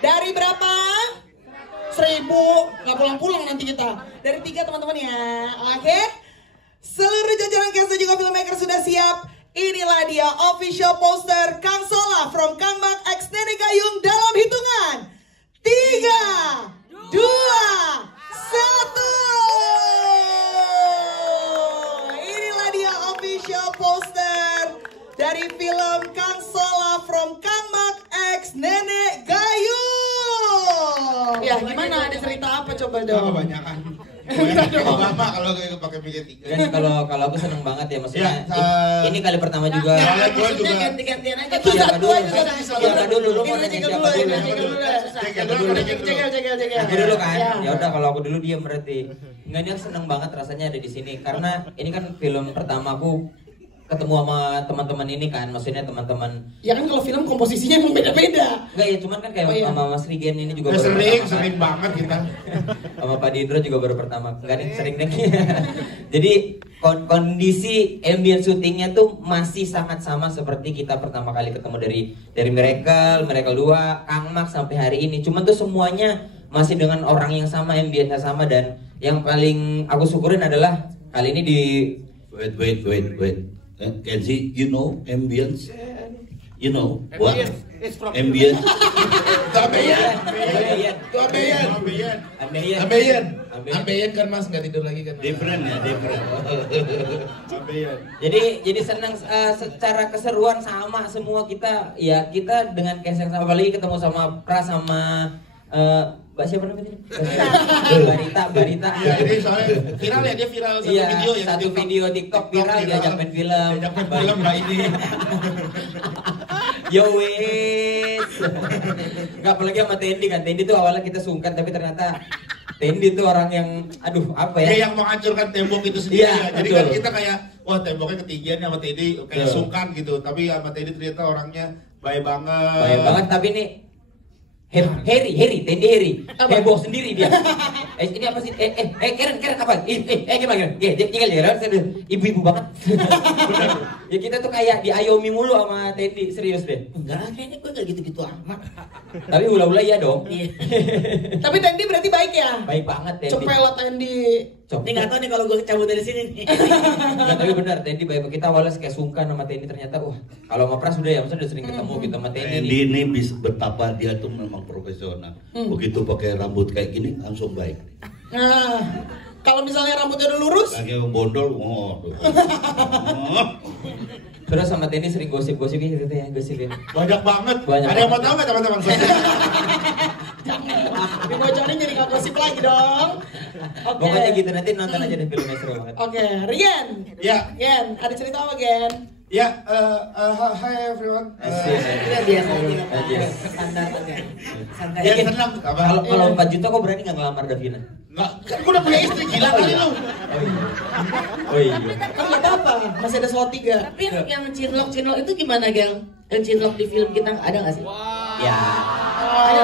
Dari berapa? 1000. Nggak pulang-pulang nanti kita. Dari 3 teman-teman ya. Oke. Seluruh jajaran cast dan juga filmmaker sudah siap. Inilah dia official poster Kang Sola from Kang Mak X Nenek Gayung dalam hitungan 3, 2, 1. Inilah dia official poster dari film Kang Sola from Kang Mak X Nenek Gayung. Ya gimana, ada cerita apa coba dong? Kebanyakan. Bapak kalau pakai mikir 3. Dan kalau aku seneng banget ya, maksudnya ini kali pertama juga. Gue juga ganti-gantian aja. Siapa dulu? Lu mau nanya siapa dulu? Aku dulu kan. Ya udah, kalau aku dulu diam berarti. Enggak, ini aku seneng banget rasanya ada di sini karena ini kan film pertamaku ketemu sama teman-teman ini kan, maksudnya teman-teman. Ya kan kalau film komposisinya emang beda-beda. Enggak ya, cuman kan kayak sama Mas Rigen ini juga sering banget kita. Sama Pak Dindro juga baru pertama. Enggak nih, sering deh. Jadi kondisi ambient syutingnya tuh masih sangat sama seperti kita pertama kali ketemu dari Miracle 2, Kang Mak sampai hari ini. Cuman tuh semuanya masih dengan orang yang sama, ambientnya sama, dan yang paling aku syukurin adalah kali ini di Wait. Kenzie, you know ambience? You know what? Ambience? Ambeien kan Mas, nggak tidur lagi kan? Different ya, different. Jadi senang, secara keseruan sama semua kita, ya kita dengan case yang sama, apalagi ketemu sama Pras sama Mbak siapa namanya? Barita. Ya, jadi soalnya viral ya, dia viral satu video ya. Satu video TikTok viral, diajak main film. Diajak main film Mbak ini. Yo wes. Gak, apalagi sama Tendi kan. Tendi tuh awalnya kita sungkan, tapi ternyata Tendi tuh orang yang, aduh apa ya? Dia yang menghancurkan tembok itu sendiri ya. Jadi kan betul. kita kayak, wah temboknya ketinggian sama Tendi kayak sungkan gitu. Tapi sama Tendi ternyata orangnya baik banget. Baik banget, tapi ini Tendi Harry, heboh sendiri dia. Ini apa sih? Keren apa? Gimana? Tinggal ibu-ibu banget. Ya kita tuh kayak diayomi mulu sama Tendi, serius deh. Enggak, kayaknya gue gak gitu-gitu amat. Tapi hula-hula iya dong. Tapi Tendi berarti baik ya? Baik banget Tendi. Cepet Tendi. Ini nggak tahu nih kalau gue cabut dari sini nih. Nggak, tapi benar Tendi baik. Kita awalnya kayak sungkan sama Tendi, ternyata wah kalau sama Pras sudah ya, maksudnya udah sering ketemu gitu sama Tendi. Tendi ini bisa betapa dia tuh memang profesional. Begitu pakai rambut kayak gini langsung baik. Nah, kalau misalnya rambutnya udah lurus, Lagi bondol, Terus sama Tendi sering gosip-gosip gitu ya, gosipin. Banyak banget. Banyak Ada yang mau tahu nggak teman-teman? dibocorin jadi gak gosip lagi dong. Oke. Pokoknya gitu, nanti nonton aja deh filmnya, seru banget. Oke, Rian. Ya. Gen, ada cerita apa Gen? Ya, hi everyone. Udah biasa aja. Standar aja. Santai. Ya senang. Kalau 4 juta kok berani nggak ngelamar Davina? Nggak, kan gue udah punya istri, gila kali lu. Oh iya. Kan gak apa-apa, masih ada slot 3. Tapi yang cinlok itu gimana, Gel? Yang cinlok di film kita ada nggak sih? Ya. Ada.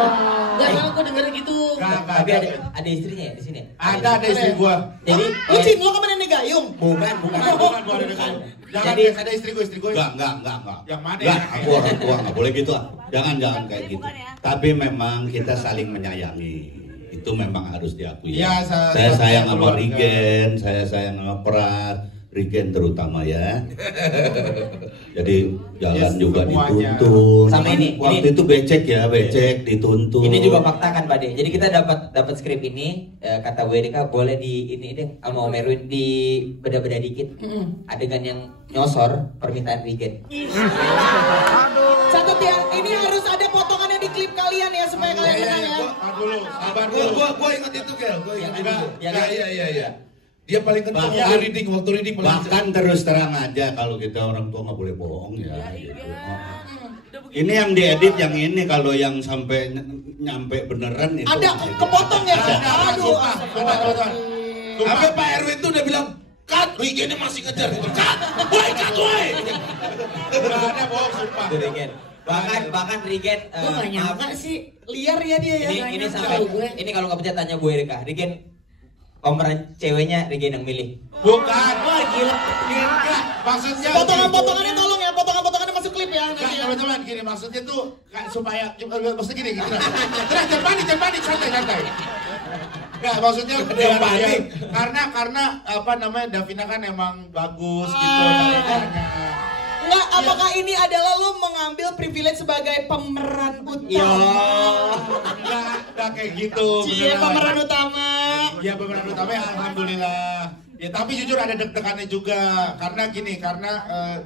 Gak tahu, gue denger gitu. Tapi ada istrinya ya di sini. Ada istri gua. Jadi Lu cinlok sama nenek gayung? bukan. Bukan gua ada dengan. Jangan, Jadi ada istri gua. Enggak. Yang mana Enggak, ya? aku orang tua nggak boleh gitu ah. Jangan kayak gitu. Tapi memang kita saling menyayangi. Itu memang harus diakui. Iya, Saya sayang sama keluarga. Rigen, saya sayang sama Pras, Rigen terutama ya. Jadi jalan Yes, juga semuanya. dituntun. Sama ini Waktu itu becek dituntun. ini juga fakta kan Pak De. Jadi kita dapat skrip ini, kata Bu Erika boleh di ini deh sama Om Erwin di beda-beda dikit. Adegan yang nyosor permintaan Rigen. Catat ya, ini harus ada potongannya di klip kalian ya supaya kalian menang ya. Sabar dulu. Gua ingat itu Gel, gua ingat itu. Ya, Iya. Dia paling kencang waktu reading paling Bahkan terus terang aja kalau kita orang tua nggak boleh bohong ya. Gitu. Ini yang diedit yang ini, kalau yang sampai nyampe beneran itu. Ada kepotong ya. Aduh. Sampai Pak Erwin tuh udah bilang, "Cut, Rigennya masih ngejar gitu. Cut. Cut, woi." Nggak ada bohong sumpah. Itu Rigen. Bahkan Rigen Gue gak nyangka sih. Liar ya dia ya. ini sampai ini kalau nggak percaya tanya Bu Erika. Rigen pemeran ceweknya Rigen yang milih. Bukan. Wah gila. Enggak, maksudnya Potongan-potongannya tolong ya, potongan-potongannya masuk klip ya nanti Nggak, ya. teman-teman gini maksudnya tuh supaya maksudnya gini gitu. Terus jangan panik, santai. Enggak, maksudnya biar karena apa namanya Davina kan emang bagus gitu karyanya. Enggak, apakah ini adalah lo mengambil privilege sebagai pemeran utama? Iya. Enggak kayak gitu. Cie, pemeran utama. Ya pemeran utama ya, alhamdulillah. Ya tapi jujur ada deg-degannya juga karena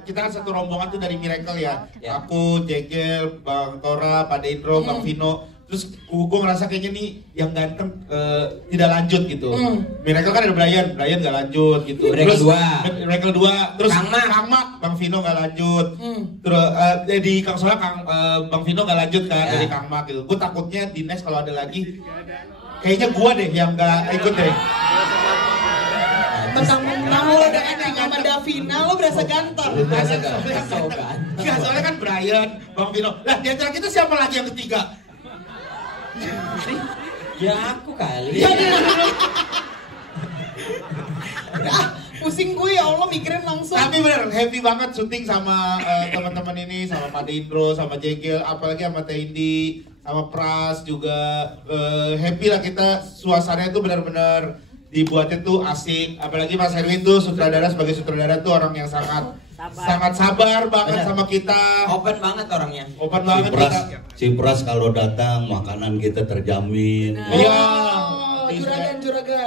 kita kan satu rombongan tuh dari Miracle ya. Aku, Jegel, Bang Tora, Pak Indro, Bang Vino. Terus gue ngerasa kayaknya nih yang ganteng tidak lanjut gitu. Miracle kan ada Brian gak lanjut gitu. Miracle 2. Terus Kang Mak, Bang Vino gak lanjut. Terus di Kang Sola Bang Vino gak lanjut kan dari Kang Mak gitu. Gue takutnya di next kalau ada lagi kayaknya gue deh yang gak ikut deh. Mentang-mentang lo udah acting sama Davina, lo berasa ganteng. Enggak, soalnya kan Brian, Bang Vino. Lah di antara kita siapa lagi yang ketiga? Ya aku kali. Pusing gue ya Allah mikirin langsung. Tapi bener happy banget syuting sama teman-teman ini, sama Pak Indro, sama Jegel, apalagi sama Tendi, sama Pras juga happy lah kita. Suasananya tuh benar-benar dibuatnya tuh asik. Apalagi Mas Erwin tuh sebagai sutradara tuh orang yang sangat sabar banget sama kita. Open banget orangnya. Open banget Si Pras kalau datang makanan kita terjamin. Iya.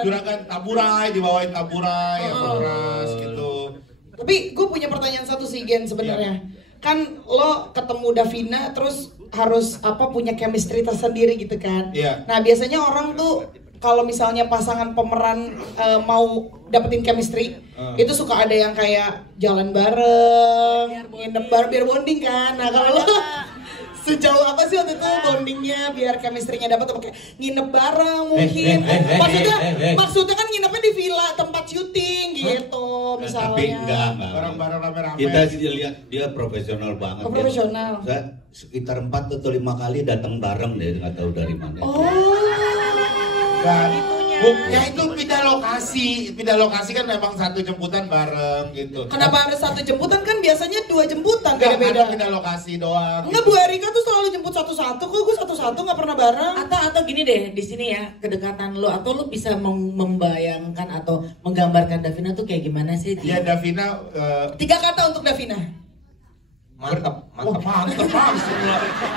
Juragan. Taburai, dibawain taburai, Pras gitu. Tapi gue punya pertanyaan satu sih Gen sebenarnya. Kan lo ketemu Davina terus harus punya chemistry tersendiri gitu kan. Iya. Nah biasanya orang tuh kalau misalnya pasangan pemeran mau dapetin chemistry, itu suka ada yang kayak jalan bareng, nginep bareng biar bonding kan. Nah kalau lo sejauh apa sih waktu itu bondingnya biar chemistry-nya dapat? Kayak nginep bareng mungkin. Maksudnya kan nginepnya di villa tempat syuting gitu misalnya. Tapi enggak. Bareng-bareng rame-rame. Kita lihat dia profesional banget. Profesional. Saya sekitar 4 atau 5 kali datang bareng deh, nggak tahu dari mana. Ya itu pindah lokasi kan memang satu jemputan bareng gitu. Kenapa harus satu jemputan? Kan biasanya 2 jemputan Beda-beda. beda-beda. Pindah lokasi doang. Enggak, Bu Erika tuh selalu jemput satu-satu, kok gue satu-satu nggak pernah bareng. Atau gini deh, di sini ya kedekatan lo atau lo bisa membayangkan atau menggambarkan Davina tuh kayak gimana sih? Ya Davina 3 kata untuk Davina. Mantap. mantep.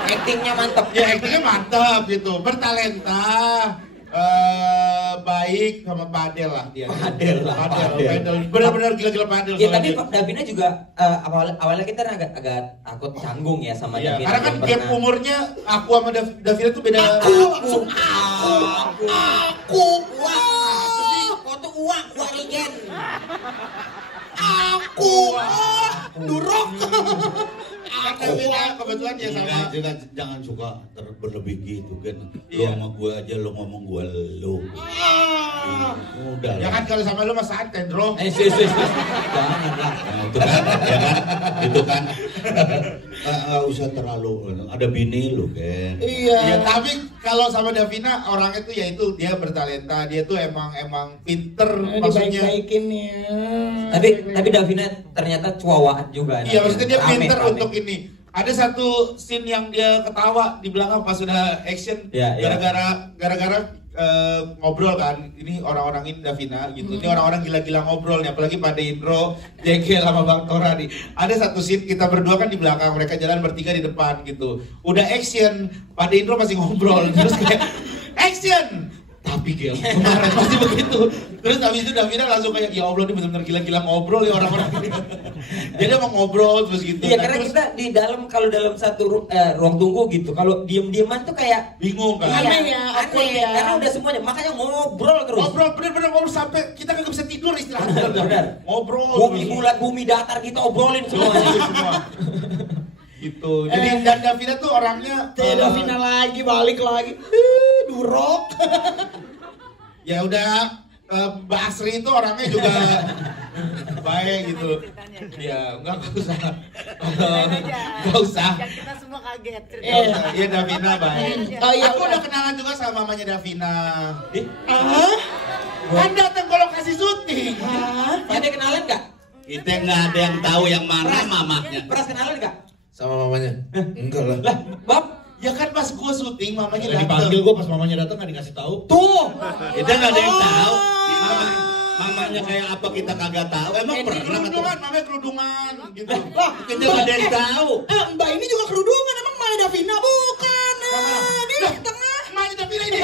Actingnya mantap. Ya actingnya mantap gitu, bertalenta. Baik sama Padel lah dia. Padel. Benar-benar gila-gila Padel. Ya tapi Davina juga awalnya kita agak takut canggung ya sama ya, Davina. karena kan gap umurnya aku sama Davina tuh beda. Aku. Foto uang Rigen. Aku durok. Davina kebetulan ya sama. Jangan suka berlebih gitu kan. Lu Iya. sama gua aja lu ngomong gua lu. Udah. Ya kan kalau sama lu mah santai, Bro. Jangan lah. Nah, itu kan. Nggak usah terlalu. Ada bini lu kan. Iya. Ya, tapi kalau sama Davina orangnya tuh ya itu dia bertalenta, dia tuh emang pinter maksudnya. Dibaik-baikin ya. Tapi Davina ternyata cuawaan juga. Iya, maksudnya dia Rame. pinter untuk ini. Ada satu scene yang dia ketawa di belakang pas sudah action Iya. gara-gara ngobrol kan. Ini orang-orang ini Davina gitu. Ini orang-orang gila-gila ngobrol nih, apalagi Pak Indro, Jegel sama Bang Tora nih. Ada satu scene kita berdua kan di belakang, mereka jalan bertiga di depan gitu. Udah action, Pak Indro masih ngobrol terus kayak action. Tapi Gel, kemarin pasti begitu. Terus habis itu Davina langsung kayak, ya Allah ini benar-benar gila-gila ngobrol ya orang-orang ini. Jadi emang ngobrol terus gitu. Iya, Nah, karena terus kita di dalam satu ruang tunggu gitu. Kalau diem-dieman tuh kayak bingung kan. Aneh ya, awkward ya. Karena udah semuanya, makanya ngobrol terus. Ngobrol, bener-bener ngobrol sampai kita kagak bisa tidur istilahnya. Bener. Ngobrol. Bumi bulat, bumi datar kita obrolin semuanya. Gitu. Jadi dan Davina tuh orangnya Davina lagi balik lagi. Durok. Ya udah Mbak Asri itu orangnya juga baik gitu. Ya enggak usah. Enggak usah. Yang kita semua kaget. Iya Davina baik. Oh, iya, Aku udah. udah kenalan juga sama mamanya Davina. Hah? Kan datang ke lokasi syuting. Hah? Ada kenalan nggak? Kita nggak ada yang tahu yang mana mamanya. Pras kenalan nggak? Sama mamanya? Enggak lah. Lah, Bab, ya kan pas gua syuting mamanya Nggak datang. dipanggil gua pas mamanya datang nggak dikasih tahu. Tuh. Kita nggak ada yang tahu. Mamanya kayak apa kita kagak tahu. Emang pernah ketemu? Kerudungan, mamanya kerudungan gitu. Lah, Kita nggak ada yang tahu. Mbak ini juga kerudungan, emang Maya Davina bukan? Di tengah. Mamanya Davina ini.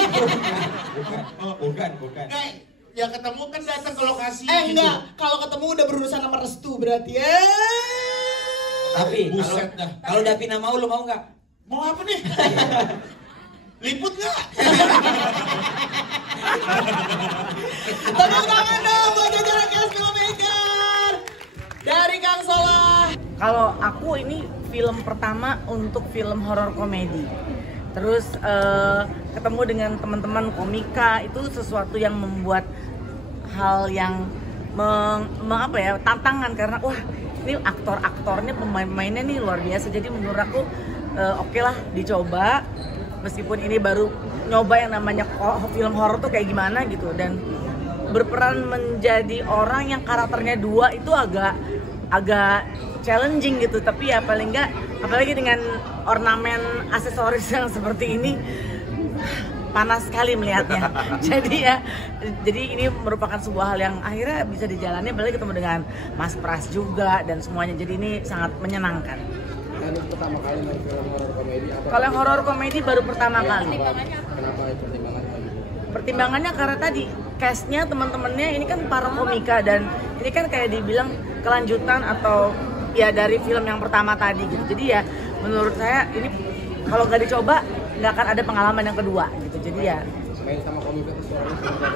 Bukan. Nggak, ya ketemu kan datang ke lokasi. Enggak, kalau ketemu udah berurusan sama restu berarti ya. Tapi Buset dah. kalau Davina mau, lu mau nggak? Mau apa nih? Liput nggak? Tepuk tangan dong buat jajaran Cast Filmmaker dari Kang Solah. Kalau aku ini film pertama untuk film horor komedi. Terus ketemu dengan teman-teman komika itu sesuatu yang membuat hal yang tantangan karena wah ini aktor-aktornya pemain-pemainnya nih luar biasa. Jadi menurut aku oke lah dicoba meskipun ini baru nyoba yang namanya film horor tuh kayak gimana gitu, dan berperan menjadi orang yang karakternya dua itu agak challenging gitu, tapi ya paling enggak apalagi dengan ornamen aksesoris yang seperti ini panas sekali melihatnya. jadi ini merupakan sebuah hal yang akhirnya bisa dijalani, apalagi ketemu dengan Mas Pras juga dan semuanya, jadi ini sangat menyenangkan. Ini pertama kali main film horor komedi atau Kalau yang horor komedi baru pertama kali. kenapa pertimbangannya? Pertimbangannya karena tadi castnya teman-temannya ini kan para komika dan ini kan kayak dibilang kelanjutan atau ya dari film yang pertama tadi gitu. Jadi ya menurut saya ini kalau nggak dicoba nggak akan ada pengalaman yang kedua gitu. Jadi ya Main sama komika tuh suaranya sama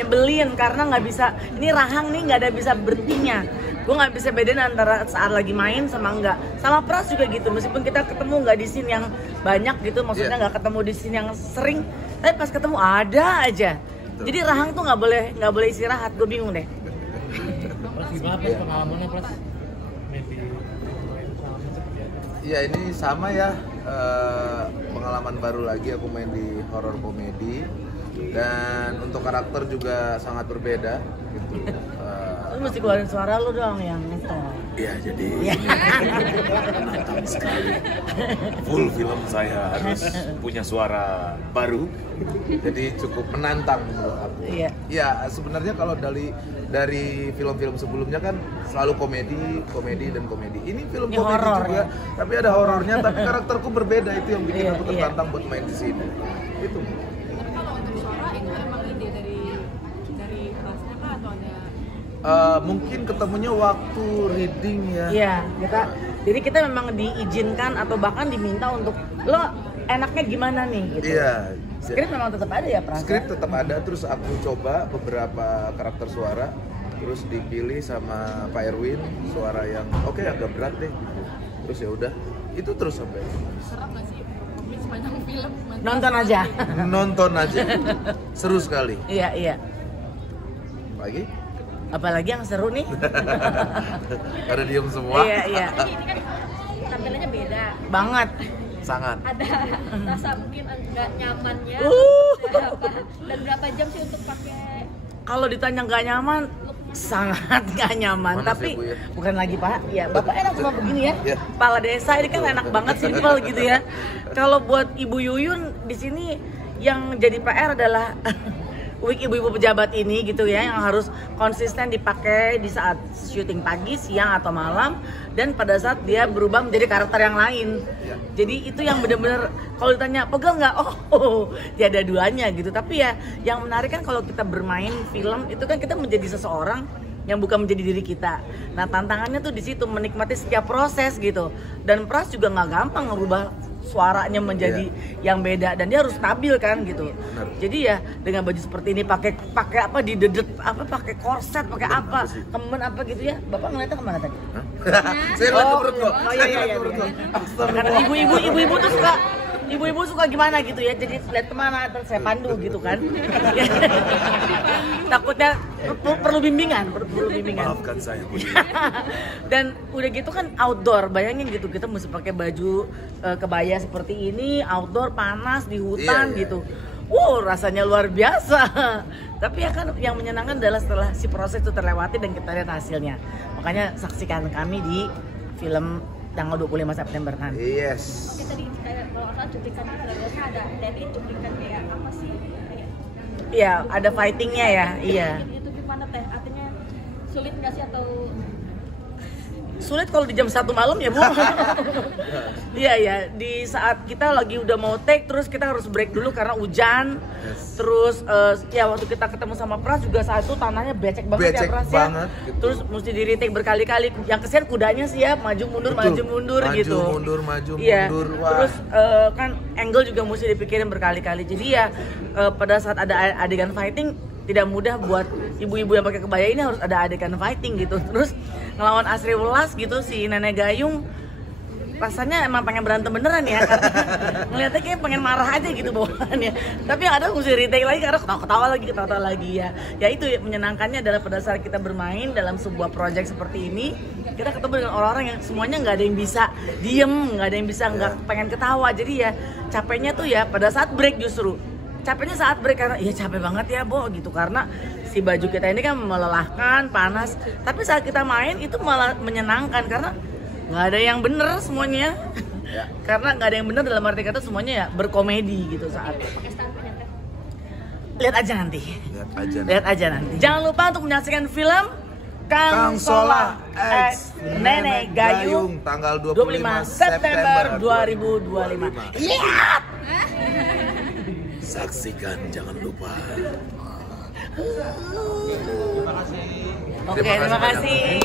nyebelin karena nggak bisa, ini rahang nih nggak ada bisa berhentinya. Gue nggak bisa bedain antara saat lagi main sama enggak. Sama Pras juga gitu, meskipun kita ketemu nggak di scene yang banyak gitu, maksudnya nggak ketemu di scene yang sering, tapi pas ketemu ada aja. Jadi rahang tuh nggak boleh istirahat, gue bingung deh. Gimana Pras pengalamannya Pras? Ya ini sama ya, pengalaman baru lagi aku main di horor komedi, dan untuk karakter juga sangat berbeda gitu. Lu mesti keluarin suara lu dong yang itu. Iya jadi menantang sekali. Full film saya harus punya suara baru, jadi cukup menantang menurut aku. Iya. Ya sebenarnya kalau dari film-film sebelumnya kan selalu komedi dan komedi. Ini film Ini komedi horor, juga, ya? tapi ada horornya, tapi karakterku berbeda, itu yang bikin Iya, aku iya. tertantang buat main di sini. Itu. Tapi kalau untuk suara itu emang ide dari kelasnya kah atau ada? Mungkin ketemunya waktu reading ya. Iya, jadi kita memang diizinkan atau bahkan diminta untuk lo enaknya gimana nih gitu. Iya. Skrip memang tetap ada ya, Pras? Skrip tetap ada, terus aku coba beberapa karakter suara, terus dipilih sama Pak Erwin suara yang oke, agak berat deh gitu. Terus ya udah, itu terus sampai Serap nggak sih? Sepanjang film. Nonton aja. nonton aja. Seru sekali. Iya. Lagi? Apalagi yang seru nih. Pada diem semua. Iya. Ini kan tampilannya beda. Banget. Sangat. Ada rasa mungkin agak nyamannya. Dan berapa jam sih untuk pakai? Kalau ditanya nggak nyaman, sangat nggak nyaman. Panas Tapi ya, Bu, ya? bukan lagi Pak. Ya Bapak enak cuma begini ya. Iya. Kepala desa ini kan enak banget, simpel gitu ya. Kalau buat Ibu Yuyun di sini yang jadi PR adalah wig ibu-ibu pejabat ini gitu ya, yang harus konsisten dipakai di saat syuting pagi, siang atau malam, dan pada saat dia berubah menjadi karakter yang lain. Jadi itu yang benar-benar kalau ditanya pegel nggak, tiada duanya gitu. Tapi ya yang menarik kan kalau kita bermain film itu kan kita menjadi seseorang yang bukan menjadi diri kita. Nah tantangannya tuh di situ, menikmati setiap proses gitu. Dan Pras juga nggak gampang ngerubah suaranya menjadi yang beda, dan dia harus stabil kan gitu. Jadi ya dengan baju seperti ini pakai apa didedet apa, pakai korset, pakai apa, kemen apa gitu ya. Bapak ngeliatnya kemana tadi? Saya ngeliat ke perut kok. Oh iya. Karena ibu-ibu tuh suka ibu-ibu suka gimana gitu ya, jadi lihat kemana terus saya pandu gitu kan. Takutnya perlu bimbingan. Maafkan saya. Dan udah gitu kan outdoor, bayangin gitu kita mesti pakai baju kebaya seperti ini, outdoor panas di hutan gitu. Rasanya luar biasa. Tapi ya kan yang menyenangkan adalah setelah si proses itu terlewati dan kita lihat hasilnya. Makanya saksikan kami di film tanggal 25 September nanti. Yes. Oke, tadi kayak kalau nggak salah cuplikan di trailernya ada dari cuplikan kayak apa sih? Iya, ada fightingnya ya. Iya. Itu gimana teh? Artinya sulit nggak sih atau Sulit kalau di jam 1 malam ya Bu. Iya ya, di saat kita lagi udah mau take terus kita harus break dulu karena hujan. Terus ya waktu kita ketemu sama Pras juga saat itu tanahnya becek banget Becek ya Pras banget, ya. gitu. Terus mesti di retake berkali-kali. Yang kesian kudanya sih ya maju mundur Betul. maju mundur gitu. Maju Iya. mundur. Wah. Terus kan angle juga mesti dipikirin berkali-kali. Jadi ya pada saat ada adegan fighting tidak mudah buat ibu-ibu yang pakai kebaya ini, harus ada adegan fighting gitu. Terus ngelawan Asri Welas gitu, si Nenek Gayung rasanya emang pengen berantem beneran ya, karena ngeliatnya kayak pengen marah aja gitu bawaannya. Tapi yang ada mesti retake lagi karena ketawa-ketawa lagi ya. Ya itu menyenangkannya adalah pada saat kita bermain dalam sebuah project seperti ini, kita ketemu dengan orang-orang yang semuanya nggak ada yang bisa diem, nggak ada yang bisa nggak pengen ketawa. Jadi ya capeknya tuh ya pada saat break justru. Capeknya saat break karena ya capek banget ya Bo gitu, karena si baju kita ini kan melelahkan, panas. Tapi saat kita main itu malah menyenangkan karena nggak ada yang bener semuanya. Ya. Karena nggak ada yang bener dalam arti kata semuanya ya berkomedi gitu saat. Lihat aja nanti. Lihat aja nanti. Jangan lupa untuk menyaksikan film Kang Solah X Nenek Gayung tanggal 25 September 2025. Lihat! Saksikan, jangan lupa. Oke, terima kasih.